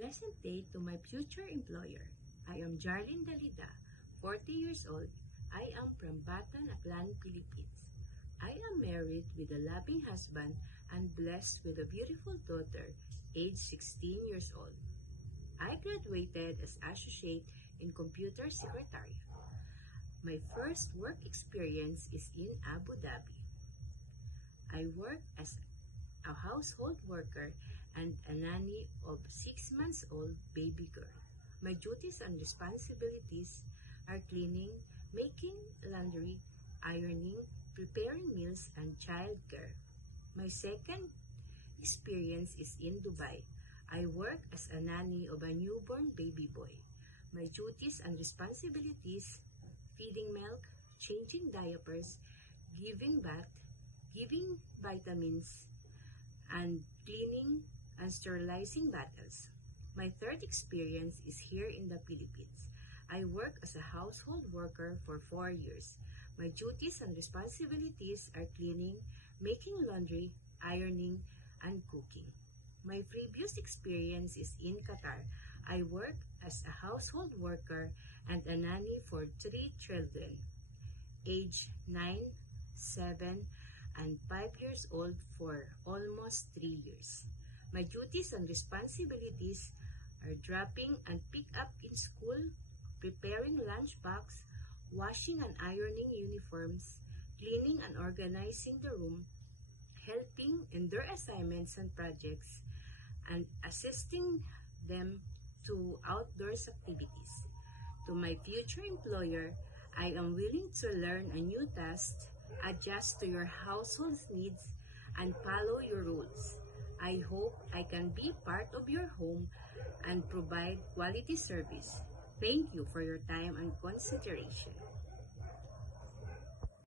Present to my future employer. I am Jarlene Dalida, 40 years old. I am from Batan, Aklan, Philippines. I am married with a loving husband and blessed with a beautiful daughter, age 16 years old. I graduated as associate in computer secretary. My first work experience is in Abu Dhabi. I work as a household worker and a nanny of 6 months old baby girl. My duties and responsibilities are cleaning, making laundry, ironing, preparing meals, and child care. My second experience is in Dubai. I work as a nanny of a newborn baby boy. My duties and responsibilities: feeding milk, changing diapers, giving bath, giving vitamins, and cleaning and sterilizing bottles. My third experience is here in the Philippines. I work as a household worker for 4 years. My duties and responsibilities are cleaning, making laundry, ironing, and cooking. My previous experience is in Qatar. I work as a household worker and a nanny for 3 children, age 9, 7, and 5 years old for almost 3 years. My duties and responsibilities are dropping and pick up in school, preparing lunchbox, washing and ironing uniforms, cleaning and organizing the room, helping in their assignments and projects, and assisting them to outdoors activities. To my future employer, I am willing to learn a new task, adjust to your household's needs, and follow your rules. I hope I can be part of your home and provide quality service. Thank you for your time and consideration.